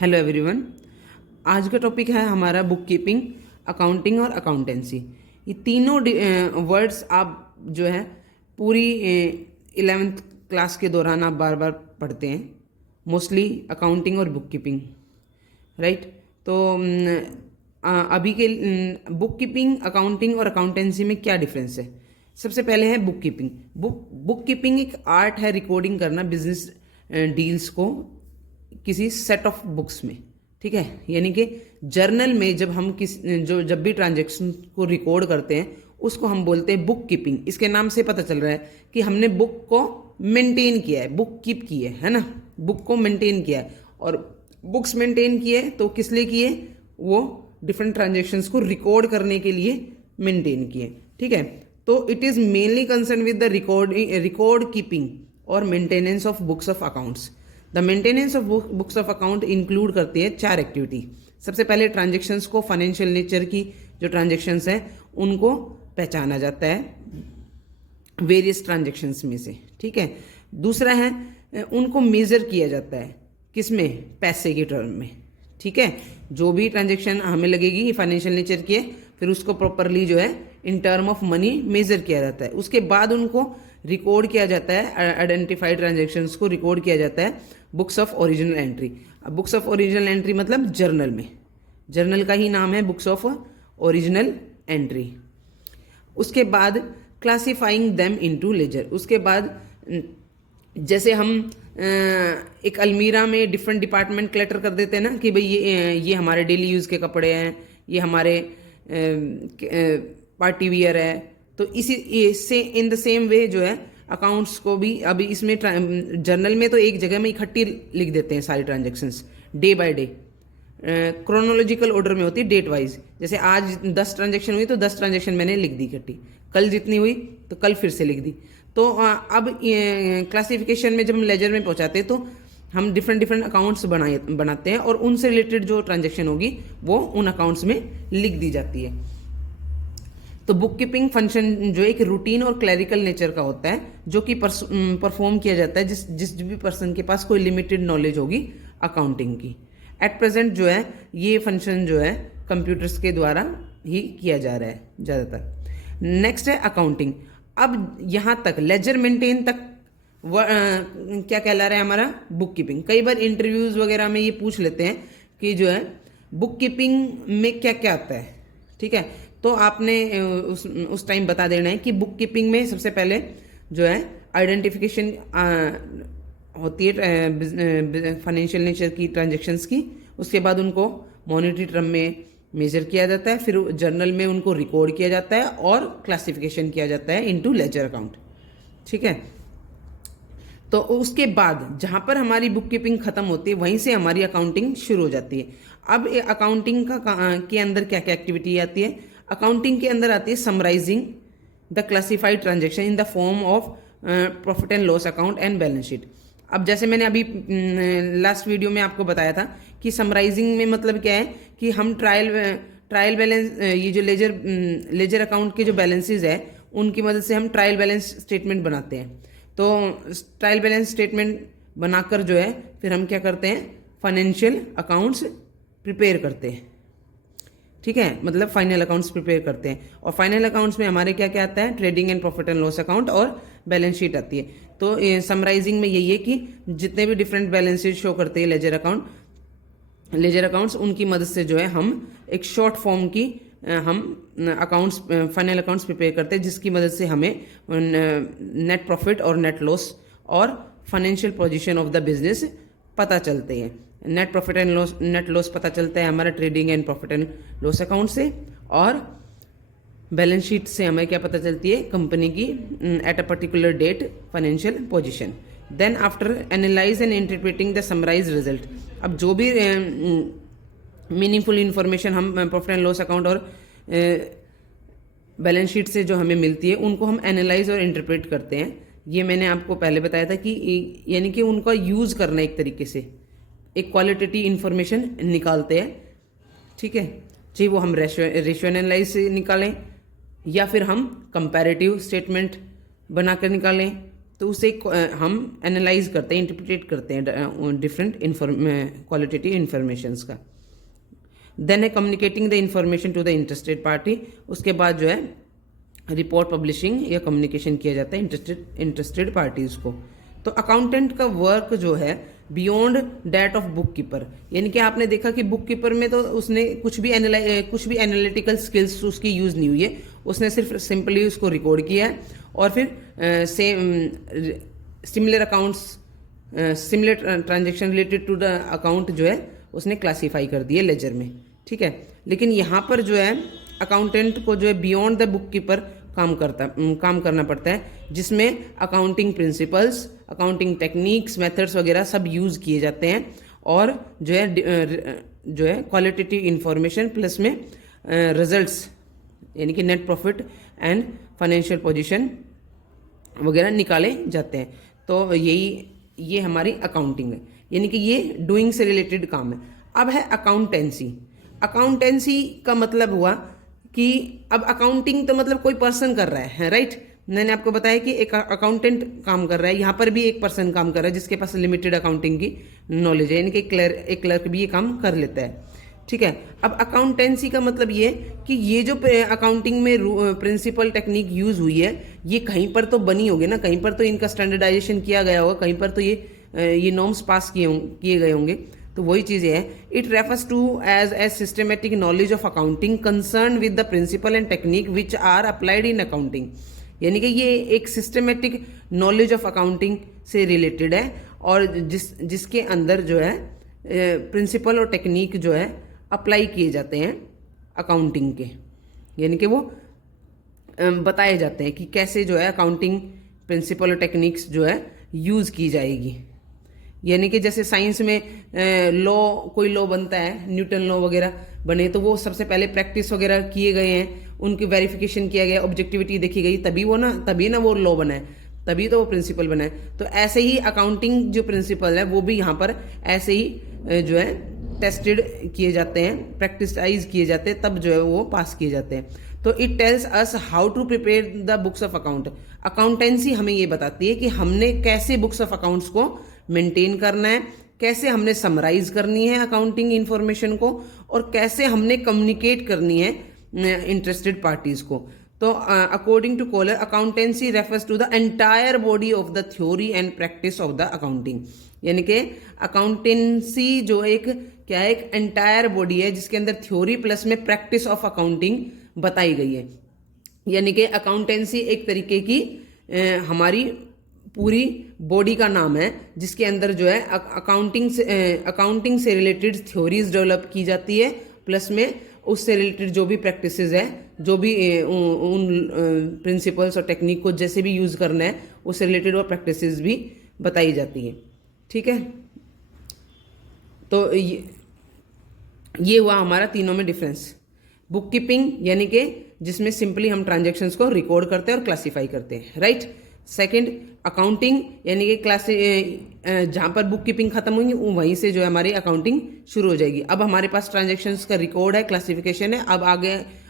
Hello everyone. आज का topic है हमारा बुक कीपिंग, अकाउंटिंग और अकाउंटेंसी। ये तीनों वर्ड्स आप जो है पूरी 11th क्लास के दौरान आप बार बार पढ़ते हैं, मोस्टली अकाउंटिंग और बुक कीपिंग, राइट। तो अभी के बुक कीपिंग, अकाउंटिंग और अकाउंटेंसी में क्या डिफरेंस है? सबसे पहले है बुक कीपिंग। बुक कीपिंग एक आर्ट है, रिकॉर्डिंग करना बिजनेस डील्स को किसी सेट ऑफ बुक्स में, ठीक है। यानी कि जर्नल में जब भी ट्रांजैक्शन को रिकॉर्ड करते हैं उसको हम बोलते हैं बुक कीपिंग। इसके नाम से पता चल रहा है कि हमने बुक को मेंटेन किया है, बुक कीप की है ना, बुक को मेंटेन किया है। और बुक्स मेंटेन किए तो किस लिए किए? वो डिफरेंट ट्रांजेक्शन्स को रिकॉर्ड करने के लिए मेंटेन किए, ठीक है। तो it is mainly concern with the record keeping और maintenance of books of accounts. The maintenance of books of account include करती है 4 एक्टिविटी। सबसे पहले ट्रांजेक्शन्स को, फाइनेंशियल नेचर की जो ट्रांजेक्शन्स हैं उनको पहचाना जाता है वेरियस ट्रांजेक्शन्स में से, ठीक है। दूसरा है उनको मेजर किया जाता है, किसमें? पैसे के टर्म में, ठीक है। जो भी ट्रांजेक्शन हमें लगेगी फाइनेंशियल नेचर की है, फिर उसको प्रॉपरली जो है in term of money measure किया जाता है। उसके बाद उनको रिकॉर्ड किया जाता है, आइडेंटिफाइड ट्रांजेक्शन्स को रिकॉर्ड किया जाता है बुक्स ऑफ ओरिजिनल एंट्री। अब बुक्स ऑफ ओरिजिनल एंट्री मतलब जर्नल में, जर्नल का ही नाम है बुक्स ऑफ ओरिजिनल एंट्री। उसके बाद क्लासिफाइंग देम इनटू लेजर। उसके बाद जैसे हम एक अलमीरा में डिफरेंट डिपार्टमेंट क्लटर कर देते हैं ना कि भाई ये हमारे डेली यूज़ के कपड़े हैं, ये हमारे पार्टी वियर है। तो इसी इन द सेम वे जो है अकाउंट्स को भी अभी इसमें जर्नल में तो एक जगह में इकट्ठी लिख देते हैं सारी transactions day by day, chronological order में होती है, डेट वाइज। जैसे आज 10 ट्रांजेक्शन हुई तो 10 ट्रांजेक्शन मैंने लिख दी इकट्ठी, कल जितनी हुई तो कल फिर से लिख दी। तो अब क्लासिफिकेशन में जब हम लेजर में पहुंचाते हैं तो हम डिफरेंट अकाउंट्स बनाते हैं और उनसे रिलेटेड जो ट्रांजेक्शन होगी वो उन अकाउंट्स में लिख दी जाती है। तो बुक कीपिंग फंक्शन जो एक रूटीन और क्लैरिकल नेचर का होता है, जो कि परफॉर्म किया जाता है जिस भी पर्सन के पास कोई लिमिटेड नॉलेज होगी अकाउंटिंग की। एट प्रेजेंट जो है ये फंक्शन जो है कंप्यूटर्स के द्वारा ही किया जा रहा है ज़्यादातर। नेक्स्ट है अकाउंटिंग। अब यहाँ तक लेजर मेंटेन तक क्या कहला रहा है हमारा? Book keeping. कई बार इंटरव्यूज वगैरह में ये पूछ लेते हैं कि जो है बुक कीपिंग में क्या क्या आता है, ठीक है। तो आपने उस टाइम बता देना है कि बुक कीपिंग में सबसे पहले जो है आइडेंटिफिकेशन होती है फाइनेंशियल नेचर की ट्रांजेक्शन्स की। उसके बाद उनको मॉनेटरी टर्म में मेजर किया जाता है, फिर जर्नल में उनको रिकॉर्ड किया जाता है और क्लासिफिकेशन किया जाता है इनटू लेजर अकाउंट, ठीक है। तो उसके बाद जहां पर हमारी बुक कीपिंग खत्म होती है वहीं से हमारी अकाउंटिंग शुरू हो जाती है। अब अकाउंटिंग के अंदर क्या क्या एक्टिविटी आती है? अकाउंटिंग के अंदर आती है summarising the classified transaction in the form of profit and loss account and balance sheet. अब जैसे मैंने अभी लास्ट वीडियो में आपको बताया था कि समराइजिंग में मतलब क्या है कि हम ट्रायल बैलेंस, ये जो लेजर अकाउंट के जो बैलेंसेज है उनकी मदद से हम ट्रायल बैलेंस स्टेटमेंट बनाते हैं। तो ट्रायल बैलेंस स्टेटमेंट बनाकर जो है फिर हम क्या करते हैं? फाइनेंशियल अकाउंट्स प्रिपेयर करते हैं, ठीक है। मतलब फाइनल अकाउंट्स प्रिपेयर करते हैं और फाइनल अकाउंट्स में हमारे क्या क्या आता है? Trading and profit and loss account और बैलेंस शीट आती है। तो समराइजिंग में यही है कि जितने भी डिफरेंट बैलेंसेज शो करते हैं लेजर अकाउंट्स, उनकी मदद से जो है हम एक शॉर्ट फॉर्म की हम अकाउंट्स, फाइनल अकाउंट्स प्रिपेयर करते हैं, जिसकी मदद से हमें नेट प्रॉफिट और नेट लॉस और financial position of the business पता चलते हैं। Net profit and loss, net loss पता चलता है हमारा trading and profit and loss account से, और बैलेंस शीट से हमें क्या पता चलती है? कंपनी की at a particular date financial position. Then after analyse and interpreting the summarise result. अब जो भी मीनिंगफुल इंफॉर्मेशन हम प्रॉफिट एंड लॉस अकाउंट और बैलेंस शीट से जो हमें मिलती है उनको हम एनालाइज और इंटरप्रेट करते हैं। ये मैंने आपको पहले बताया था कि यानी कि उनका यूज़ करना एक तरीके से एक क्वालिटेटिव इंफॉर्मेशन निकालते हैं, ठीक है। चाहे वो हम रेशियो एनालाइज से निकालें या फिर हम कंपैरेटिव स्टेटमेंट बनाकर निकालें तो उसे हम एनालाइज करते हैं, इंटरप्रिटेट करते हैं डिफरेंट क्वालिटेटिव इंफॉर्मेशंस का। देन है communicating the information to the interested party. उसके बाद जो है रिपोर्ट पब्लिशिंग या कम्युनिकेशन किया जाता है इंटरेस्टेड पार्टीज को। तो अकाउंटेंट का वर्क जो है beyond that of book keeper, यानी कि आपने देखा कि बुक कीपर में तो उसने कुछ भी एनालिटिकल स्किल्स उसकी यूज नहीं हुई है, उसने सिर्फ सिंपली उसको रिकॉर्ड किया है और फिर similar accounts, similar transaction related to the account जो है उसने क्लासीफाई कर दिए लेजर में, ठीक है। लेकिन यहाँ पर जो है अकाउंटेंट को जो है बियॉन्ड द बुक कीपर काम करना पड़ता है, जिसमें accounting principles, accounting techniques, methods वगैरह सब यूज किए जाते हैं और जो है क्वालिटेटिव इंफॉर्मेशन प्लस में रिजल्ट्स यानी कि net profit and financial position वगैरह निकाले जाते हैं। तो ये हमारी अकाउंटिंग है, यानी कि ये डूइंग से रिलेटेड काम है। अब है अकाउंटेंसी। अकाउंटेंसी का मतलब हुआ कि अब अकाउंटिंग तो मतलब कोई पर्सन कर रहा है, राइट। मैंने आपको बताया कि एक अकाउंटेंट काम कर रहा है, यहाँ पर भी एक पर्सन काम कर रहा है जिसके पास लिमिटेड अकाउंटिंग की नॉलेज है, यानी कि एक क्लर्क भी ये काम कर लेता है, ठीक है। अब अकाउंटेंसी का मतलब ये कि ये जो अकाउंटिंग में प्रिंसिपल टेक्निक यूज हुई है ये कहीं पर तो बनी होगी ना, कहीं पर तो इनका स्टैंडर्डाइजेशन किया गया होगा, कहीं पर तो ये नॉर्म्स पास किए गए होंगे। तो वही चीज़ है, it refers to as systematic knowledge of accounting concern with the principle and technique which are applied in accounting, यानी कि ये एक सिस्टमेटिक नॉलेज ऑफ अकाउंटिंग से रिलेटेड है और जिसके अंदर जो है प्रिंसिपल और टेक्निक जो है अप्लाई किए जाते हैं अकाउंटिंग के, यानी कि वो बताए जाते हैं कि कैसे जो है अकाउंटिंग प्रिंसिपल और टेक्निक्स जो है यूज़ की जाएगी। यानी कि जैसे साइंस में कोई लॉ बनता है, न्यूटन लॉ वगैरह बने, तो वो सबसे पहले प्रैक्टिस वगैरह किए गए हैं, उनकी वेरिफिकेशन किया गया, ऑब्जेक्टिविटी देखी गई, तभी ना वो लॉ बना है, तभी तो वो प्रिंसिपल बना है। तो ऐसे ही अकाउंटिंग जो प्रिंसिपल है वो भी यहाँ पर ऐसे ही जो है टेस्टेड किए जाते हैं, प्रैक्टिसाइज किए जाते हैं, तब जो है वो पास किए जाते हैं। तो it tells us how to prepare the books of account. Accountancy हमें ये बताती है कि हमने कैसे बुक्स ऑफ अकाउंट्स को मेंटेन करना है, कैसे हमने समराइज करनी है अकाउंटिंग इंफॉर्मेशन को और कैसे हमने कम्युनिकेट करनी है इंटरेस्टेड पार्टीज को। तो according to Kohler accountancy refers to the entire body of the theory and practice of the accounting, यानी कि अकाउंटेंसी जो एक एंटायर बॉडी है जिसके अंदर थ्योरी प्लस में प्रैक्टिस ऑफ अकाउंटिंग बताई गई है। यानी कि अकाउंटेंसी एक तरीके की हमारी पूरी बॉडी का नाम है जिसके अंदर जो है अकाउंटिंग से रिलेटेड थ्योरीज डेवलप की जाती है, प्लस में उससे रिलेटेड जो भी प्रैक्टिसेस है, जो भी उन प्रिंसिपल्स और टेक्निक को जैसे भी यूज़ करना है उससे रिलेटेड वो प्रैक्टिसेस भी बताई जाती है, ठीक है। तो ये हुआ हमारा तीनों में डिफरेंस। बुक कीपिंग यानी कि जिसमें सिंपली हम ट्रांजेक्शन्स को रिकॉर्ड करते हैं और क्लासीफाई करते हैं, राइट। सेकंड अकाउंटिंग यानी कि जहाँ पर बुक कीपिंग खत्म होंगी वहीं से जो है हमारी अकाउंटिंग शुरू हो जाएगी। अब हमारे पास ट्रांजेक्शन्स का रिकॉर्ड है, क्लासिफिकेशन है, अब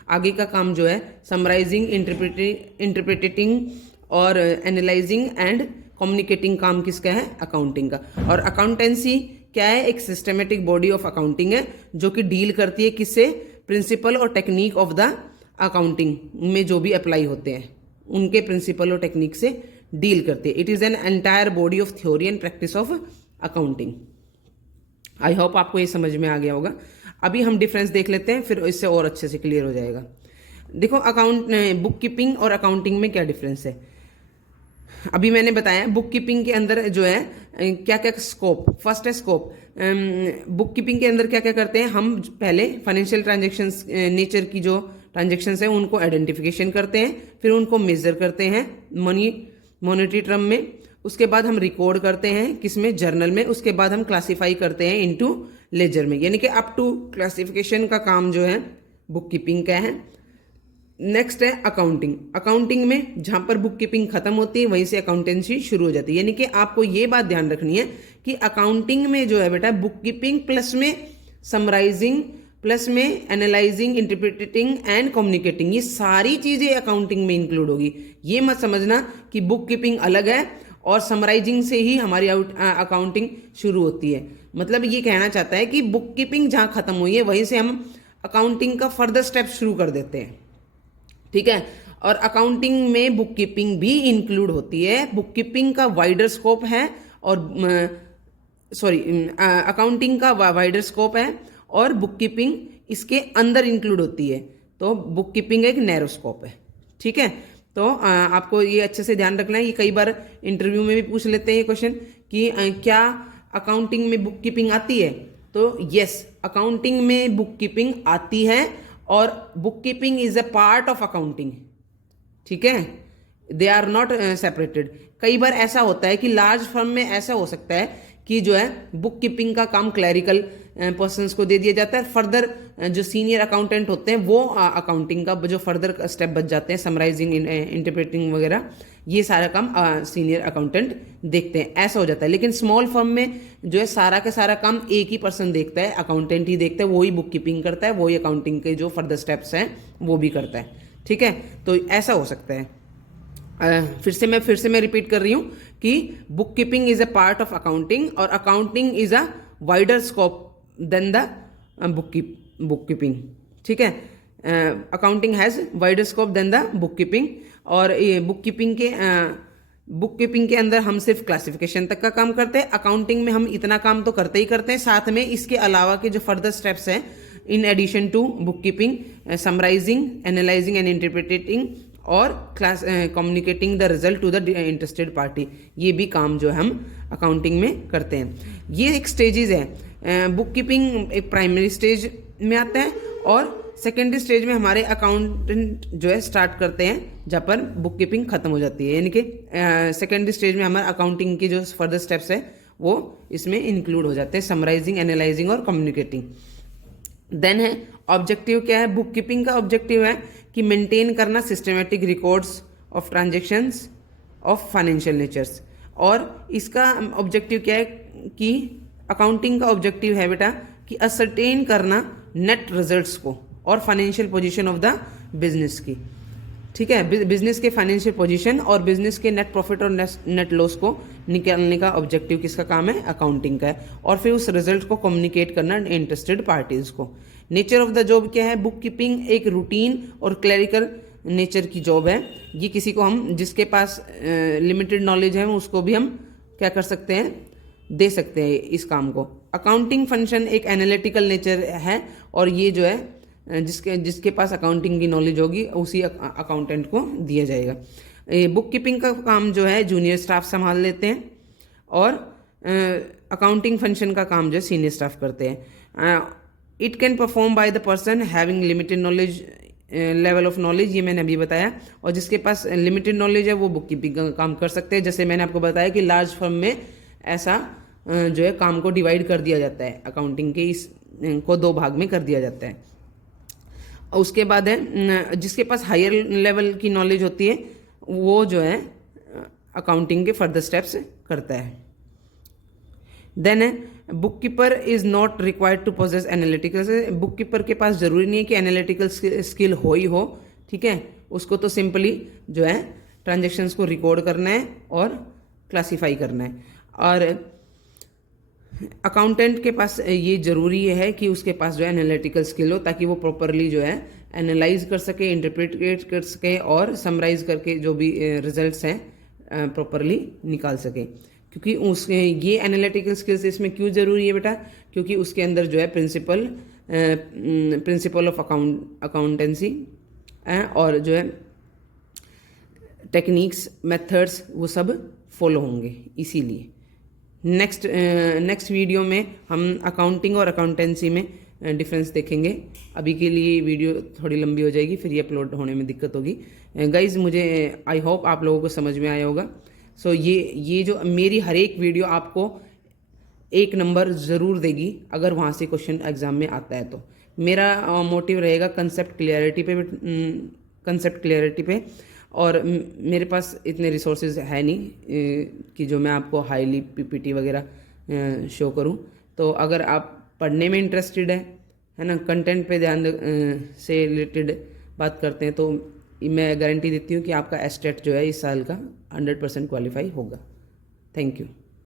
आगे का काम जो है समराइजिंग, इंटरप्रिटेटिंग और एनालाइजिंग एंड कम्युनिकेटिंग काम किसका है, अकाउंटिंग का। और अकाउंटेंसी क्या है, एक सिस्टमेटिक बॉडी ऑफ अकाउंटिंग है जो कि डील करती है किससे, प्रिंसिपल और टेक्निक ऑफ द अकाउंटिंग में जो भी अप्लाई होते हैं उनके प्रिंसिपल और टेक्निक से डील करते हैं। It is an entire body of theory and practice of accounting. I hope आपको ये समझ में आ गया होगा। अभी हम डिफरेंस देख लेते हैं, फिर इससे और अच्छे से क्लियर हो जाएगा। देखो बुक कीपिंग और अकाउंटिंग में क्या डिफरेंस है। अभी मैंने बताया बुक कीपिंग के अंदर जो है क्या क्या स्कोप। फर्स्ट है स्कोप। बुक कीपिंग के अंदर क्या क्या करते हैं हम, पहले फाइनेंशियल ट्रांजेक्शन्स नेचर की जो ट्रांजेक्शन्स हैं उनको आइडेंटिफिकेशन करते हैं, फिर उनको मेजर करते हैं मॉनेटरी टर्म में, उसके बाद हम रिकॉर्ड करते हैं किसमें, जर्नल में, उसके बाद हम क्लासीफाई करते हैं इनटू लेजर में, यानी कि अप टू क्लासिफिकेशन का काम जो है बुक कीपिंग का है। नेक्स्ट है अकाउंटिंग। अकाउंटिंग में जहां पर बुक कीपिंग खत्म होती है वहीं से अकाउंटेंसी शुरू हो जाती है। यानी कि आपको ये बात ध्यान रखनी है कि अकाउंटिंग में जो है बेटा बुक कीपिंग प्लस में समराइजिंग प्लस में एनालाइजिंग, इंटरप्रिटेटिंग एंड कम्युनिकेटिंग, ये सारी चीजें अकाउंटिंग में इंक्लूड होगी। ये मत समझना कि बुक कीपिंग अलग है और समराइजिंग से ही हमारी अकाउंटिंग शुरू होती है। मतलब ये कहना चाहता है कि बुक कीपिंग जहाँ खत्म हुई है वहीं से हम अकाउंटिंग का फर्दर स्टेप शुरू कर देते हैं। ठीक है, और अकाउंटिंग में बुक कीपिंग भी इंक्लूड होती है। बुक कीपिंग का वाइडर स्कोप है और अकाउंटिंग का वाइडर स्कोप है और बुक कीपिंग इसके अंदर इंक्लूड होती है। तो बुक कीपिंग एक नैरो स्कोप है। ठीक है, तो आपको ये अच्छे से ध्यान रखना है। ये कई बार इंटरव्यू में भी पूछ लेते हैं ये क्वेश्चन कि क्या अकाउंटिंग में बुक कीपिंग आती है? तो यस, अकाउंटिंग में बुक कीपिंग आती है और book keeping is a part of accounting. ठीक है, दे आर नॉट सेपरेटेड। कई बार ऐसा होता है कि लार्ज फर्म में ऐसा हो सकता है कि जो है बुक कीपिंग का काम क्लैरिकल पर्सन्स को दे दिया जाता है। फर्दर जो सीनियर अकाउंटेंट होते हैं वो अकाउंटिंग का जो फर्दर स्टेप बच जाते हैं, समराइजिंग, इंटरप्रेटिंग वगैरह, ये सारा काम सीनियर अकाउंटेंट देखते हैं। ऐसा हो जाता है। लेकिन स्मॉल फर्म में जो है सारा का सारा काम एक ही पर्सन देखता है, अकाउंटेंट ही देखता है, वही बुक कीपिंग करता है, वही अकाउंटिंग के जो फर्दर स्टेप्स हैं वो भी करता है। ठीक है, तो ऐसा हो सकता है। फिर से मैं रिपीट कर रही हूं कि book keeping is a part of accounting और accounting is a wider scope than the book keeping. ठीक है, accounting has wider scope than the book keeping. और ये बुक कीपिंग के अंदर हम सिर्फ क्लासिफिकेशन तक का काम करते हैं। अकाउंटिंग में हम इतना काम तो करते ही करते हैं, साथ में इसके अलावा के जो फर्दर स्टेप्स हैं in addition to book keeping, summarising, analysing and interpreting और communicating the result to the interested party, ये भी काम जो हम अकाउंटिंग में करते हैं। ये एक स्टेजेस है। बुक कीपिंग एक प्राइमरी स्टेज में आता है और सेकेंडरी स्टेज में हमारे अकाउंटेंट जो है स्टार्ट करते हैं जहाँ पर बुक कीपिंग खत्म हो जाती है। यानी कि सेकेंडरी स्टेज में हमारे अकाउंटिंग की जो फर्दर स्टेप्स है वो इसमें इंक्लूड हो जाते हैं, समराइजिंग, एनालाइजिंग और कम्युनिकेटिंग। देन है ऑब्जेक्टिव। क्या है बुक कीपिंग का ऑब्जेक्टिव? है कि मेंटेन करना systematic records of transactions of financial natures. और इसका ऑब्जेक्टिव क्या है कि अकाउंटिंग का ऑब्जेक्टिव है बेटा कि असरटेन करना नेट रिजल्ट्स को और financial position of the business की। ठीक है, बिजनेस के फाइनेंशियल पोजीशन और बिजनेस के नेट प्रॉफिट और नेट लॉस को निकालने का ऑब्जेक्टिव किसका काम है? अकाउंटिंग का है। और फिर उस रिजल्ट को कम्युनिकेट करना इंटरेस्टेड पार्टीज को। नेचर ऑफ द जॉब क्या है? बुक कीपिंग एक रूटीन और क्लरिकल नेचर की जॉब है। ये किसी को हम जिसके पास लिमिटेड नॉलेज है उसको भी हम क्या कर सकते हैं? दे सकते हैं इस काम को। अकाउंटिंग फंक्शन एक एनालिटिकल नेचर है और ये जो है जिसके पास अकाउंटिंग की नॉलेज होगी उसी अकाउंटेंट को दिया जाएगा। बुक कीपिंग का काम जो है जूनियर स्टाफ संभाल लेते हैं और अकाउंटिंग फंक्शन का काम जो है सीनियर स्टाफ करते हैं। It can perform by the person having limited knowledge, level of knowledge, ये मैंने अभी बताया। और जिसके पास लिमिटेड नॉलेज है वो बुक कीपिंग का काम कर सकते हैं। जैसे मैंने आपको बताया कि लार्ज फर्म में ऐसा जो है काम को डिवाइड कर दिया जाता है, अकाउंटिंग के इस को दो भाग में कर दिया जाता है। और उसके बाद है जिसके पास हायर लेवल की नॉलेज होती है वो जो है अकाउंटिंग के फर्दर स्टेप्स करता है। देन है book keeper is not required to possess analytical. Book keeper के पास जरूरी नहीं है कि एनालिटिकल स्किल हो ही हो। ठीक है, उसको तो सिंपली जो है ट्रांजेक्शन्स को रिकॉर्ड करना है और क्लासीफाई करना है। और अकाउंटेंट के पास ये जरूरी है कि उसके पास जो है एनालिटिकल स्किल हो ताकि वो प्रॉपरली जो है एनालाइज कर सके, इंटरप्रेट कर सके और समराइज करके जो भी रिजल्ट्स हैं प्रॉपरली निकाल सके। क्योंकि उसके ये एनालिटिकल स्किल्स इसमें क्यों ज़रूरी है बेटा? क्योंकि उसके अंदर जो है प्रिंसिपल ऑफ अकाउंटेंसी और जो है टेक्निक्स, मेथड्स वो सब फॉलो होंगे। इसीलिए नेक्स्ट वीडियो में हम अकाउंटिंग और अकाउंटेंसी में डिफरेंस देखेंगे। अभी के लिए वीडियो थोड़ी लंबी हो जाएगी, फिर ये अपलोड होने में दिक्कत होगी। गाइज मुझे आई होप आप लोगों को समझ में आया होगा। सो ये जो मेरी हर एक वीडियो आपको 1 नंबर ज़रूर देगी अगर वहाँ से क्वेश्चन एग्जाम में आता है तो। मेरा मोटिव रहेगा कंसेप्ट क्लियरिटी पे और मेरे पास इतने रिसोर्सेज है नहीं कि जो मैं आपको हाईली पीपीटी वगैरह शो करूं। तो अगर आप पढ़ने में इंटरेस्टेड है ना, कंटेंट पे ध्यान से रिलेटेड बात करते हैं तो मैं गारंटी देती हूँ कि आपका एस्टेट जो है इस साल का 100% क्वालिफाई होगा। Thank you.